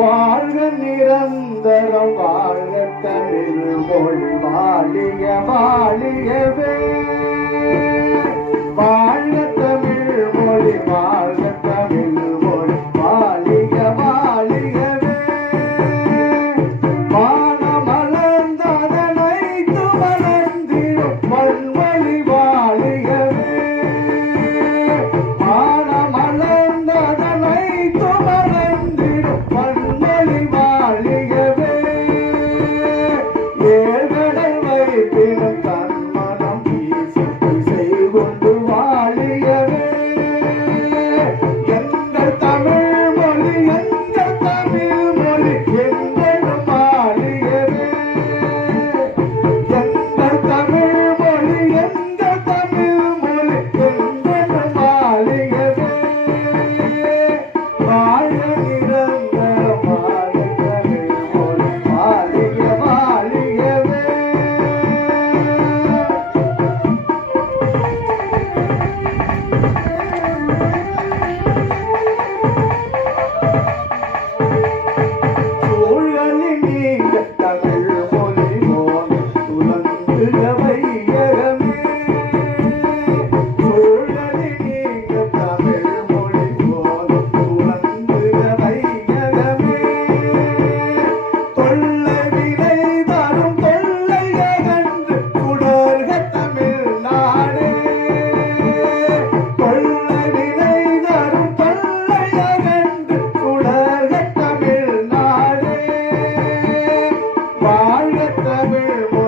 வாழ்க நிரந்தரம் வாழ்க தமிழ் மொழி வாழிய வாழியவே. வாழ்க தமிழ் மொழி வாழ கண்ட வாழ தமிழ்